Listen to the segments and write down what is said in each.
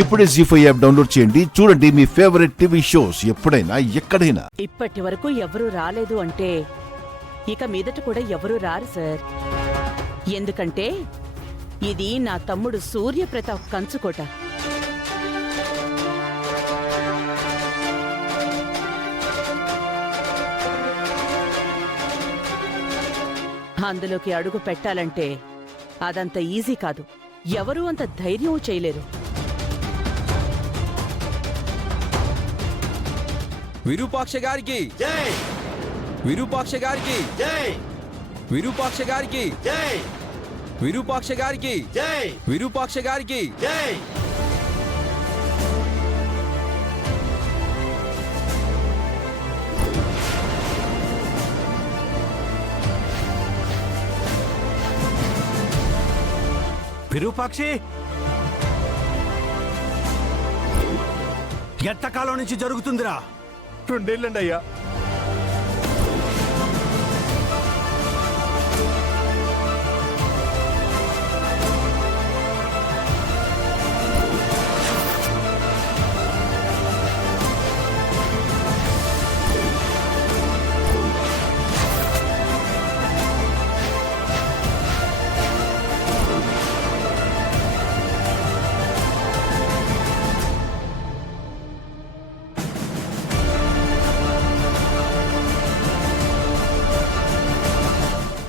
ఇప్పుడే జీ5 app download చేయండి. చూడండి మీ ఫేవరెట్ టీవీ షోస్ ఎప్పుడైనా ఎక్కడైనా. ఇప్పటి వరకు ఎవరూ రాలేదు అంటే ఇక మీదట కూడా ఎవరూ రారు సార్. ఎందుకంటే ఇది నా తమ్ముడు సూర్యప్రతాప్ కంచుకోట. అందులోకి అడుగు పెట్టాలంటే అదంత ఈజీ కాదు. ఎవరూ అంత ధైర్యం చేయలేరు. విరూపాక్ష గారికి జై, విరూపాక్ష గారికి జై, విరూపాక్ష గారికి జై, విరూపాక్ష గారికి జై, విరూపాక్ష గారికి జై. విరూపాక్షి, ఎంతకాలం నుంచి జరుగుతుందిరా? 2 ఏళ్ళండి అయ్యా.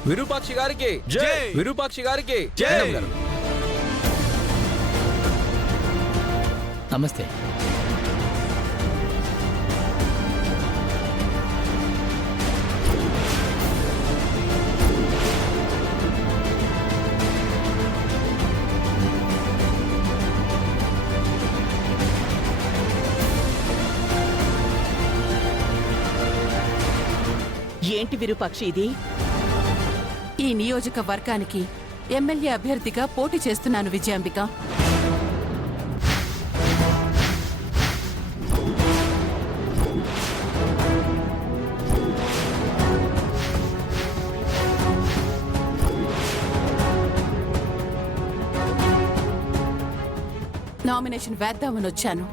విరూపాక్ష గారికి జై, విరూపాక్ష గారికి జై. నమస్తే. ఏంటి విరూపాక్షి ఇది? ఈ నియోజకవర్గానికి ఎమ్మెల్యే అభ్యర్థిగా పోటీ చేస్తున్నాను విజయాంబిక. నామినేషన్ వేద్దామని వచ్చాను.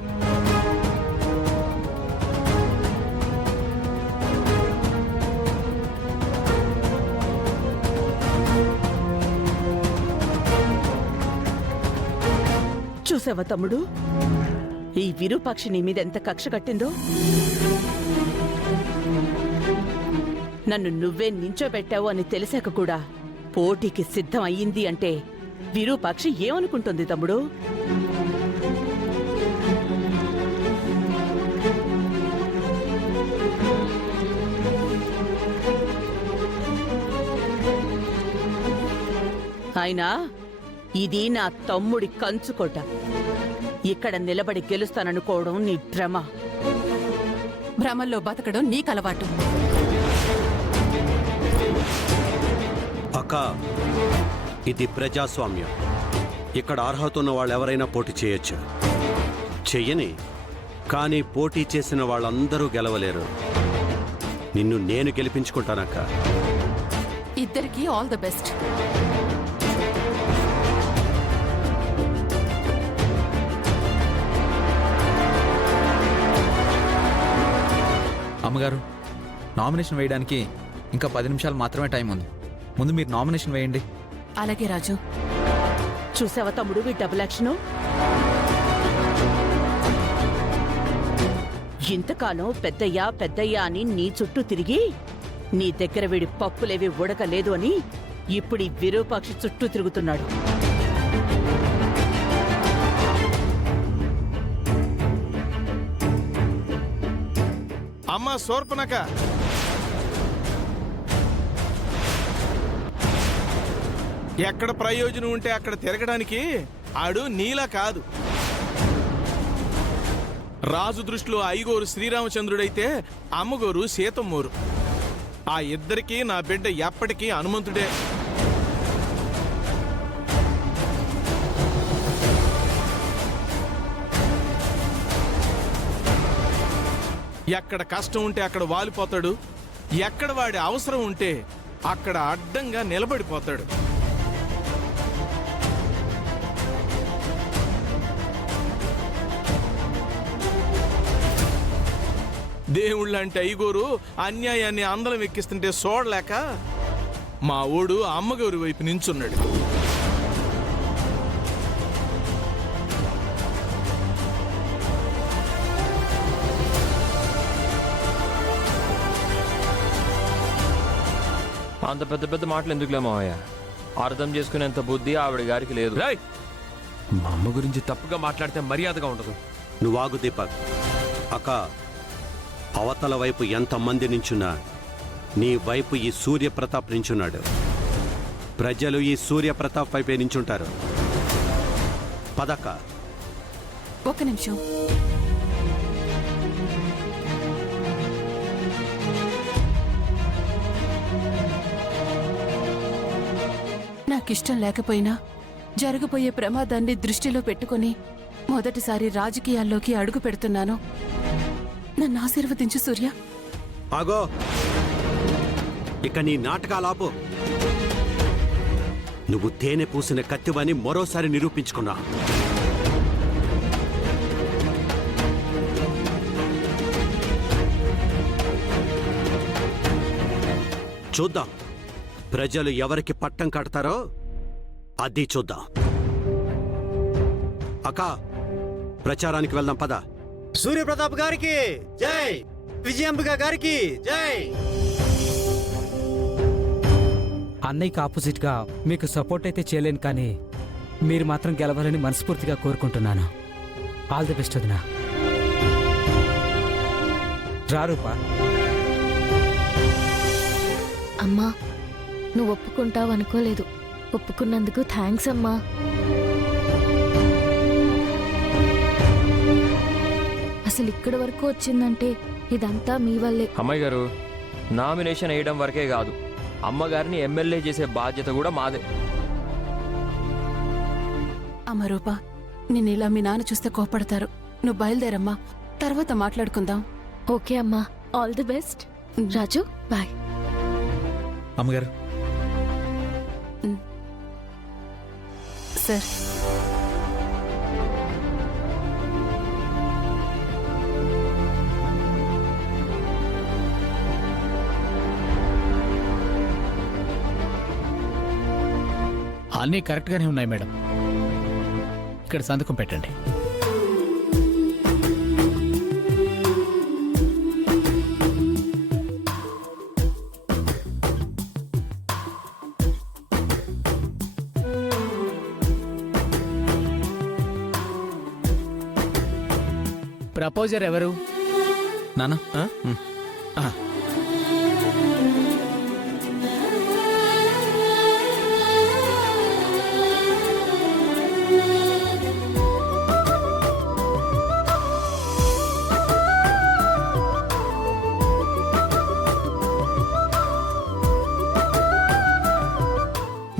చూసావా తమ్ముడు, ఈ విరూపాక్షి నీ మీద ఎంత కక్ష కట్టిందో. నన్ను నువ్వే నించోబెట్టావు అని తెలిసాక కూడా పోటీకి సిద్ధం అయ్యింది అంటే విరూపాక్షి ఏమనుకుంటుంది తమ్ముడు? అయినా ఇది నా తమ్ముడి కంచుకోట. ఇక్కడ నిలబడి గెలుస్తాననుకోవడం నీ భ్రమ. భ్రమల్లో బతకడం నీకలవాటు. అక్క, ఇది ప్రజాస్వామ్యం. ఇక్కడ అర్హత ఉన్న వాళ్ళు ఎవరైనా పోటీ చేయొచ్చు. చెయ్యని, కానీ పోటీ చేసిన వాళ్ళందరూ గెలవలేరు. నిన్ను నేను గెలిపించుకుంటానక్క. ఇద్దరికీ ఆల్ ద బెస్ట్. అమ్మగారు, నామినేషన్ వేయడానికి ఇంకా 10 నిమిషాలు మాత్రమే టైం ఉంది. ముందు మీరు నామినేషన్ వేయండి. అలాగే రాజు. చూసావా తమ్ముడు వీ డబుల్ యాక్షను? ఇంతకాలం పెద్దయ్యా పెద్దయ్యా అని నీ చుట్టూ తిరిగి నీ దగ్గర వీడి పప్పులేవి ఉడకలేదు అని ఇప్పుడు ఈ విరూపాక్షి చుట్టూ తిరుగుతున్నాడు. అమ్మా శూర్పణఖ, ఎక్కడ ప్రయోజనం ఉంటే అక్కడ తిరగడానికి ఆడు నీలా కాదు. రాజు దృష్టిలో ఐగోరు శ్రీరామచంద్రుడైతే అమ్మగోరు సీతమ్మోరు. ఆ ఇద్దరికీ నా బిడ్డ ఎప్పటికీ హనుమంతుడే. ఎక్కడ కష్టం ఉంటే అక్కడ వాలిపోతాడు. ఎక్కడ వాడి అవసరం ఉంటే అక్కడ అడ్డంగా నిలబడిపోతాడు. దేవుళ్ళంటే ఐగోరు అన్యాయాన్ని అందలం ఎక్కిస్తుంటే చూడలేక మా ఓడు అమ్మగారి వైపు నించున్నాడు. అంత పెద్ద పెద్ద మాటలు ఎందుకులే మావయ్య, అర్థం చేసుకునేంత బుద్ధి ఆవిడ గారికి లేదు. మా అమ్మ గురించి తప్పుగా మాట్లాడితే మర్యాదగా ఉండదు. నువ్వాగు దీపక్. అక్క, అవతల వైపు ఎంతమంది నించున్నా నీ వైపు ఈ సూర్యప్రతాప్ నించున్నాడు. ప్రజలు ఈ సూర్యప్రతాప్ వైపే నించుంటారు. పదక్క. ఒక్క నిమిషం. నాకిష్టం లేకపోయినా జరగబోయే ప్రమాదాన్ని దృష్టిలో పెట్టుకుని మొదటిసారి రాజకీయాల్లోకి అడుగు పెడుతున్నాను. నన్ను ఆశీర్వదించు సూర్య. ఆగో, ఇక నీ నాటకాలాపు. నువ్వు తేనె పూసిన కత్తివని మరోసారి నిరూపించుకున్నా. చూద్దాం ప్రజలు ఎవరికి పట్టం కడతారో అది చూద్దాం. అక్క, ప్రచారానికి వెళ్దాం పద. సూర్యప్రతాప్ గారికి జై, విజయాంబిక గారికి జై. అన్నయ్యకి ఆపోజిట్గా మీకు సపోర్ట్ అయితే చేయలేను, కానీ మీరు మాత్రం గెలవాలని మనస్ఫూర్తిగా కోరుకుంటున్నాను. ఆల్ ది బెస్ట్ వదినా. రారూపా. అమ్మా, నువ్వు ఒప్పుకుంటావు అనుకోలేదు. ఒప్పుకున్నందుకు థ్యాంక్స్ అమ్మా. అసలు ఇక్కడి వరకు వచ్చిందంటే ఇదంతా మీ వల్లే. అమ్మాయి గారు, నామినేషన్ వేయడం వరకే కాదు, అమ్మగారిని ఎమ్మెల్యే చేసే బాధ్యత కూడా మాదే. అమ్మ రూపా, నిన్ను ఇలా మీ నాన్న చూస్తే కోపడతారు. నువ్వు బయలుదేరమ్మా, తర్వాత మాట్లాడుకుందాం. ఓకే అమ్మా, all the best. Raju bye. అమ్మగారు. సార్, అన్నీ కరెక్ట్గానే ఉన్నాయి మేడం. ఇక్కడ సంతకం పెట్టండి. ప్రపోజర్ ఎవరు? నానా.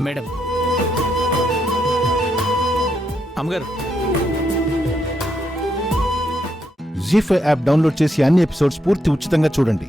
మేడం. అమ్మగారు. జీ5 యాప్ డౌన్లోడ్ చేసి అన్ని ఎపిసోడ్స్ పూర్తి ఉచితంగా చూడండి.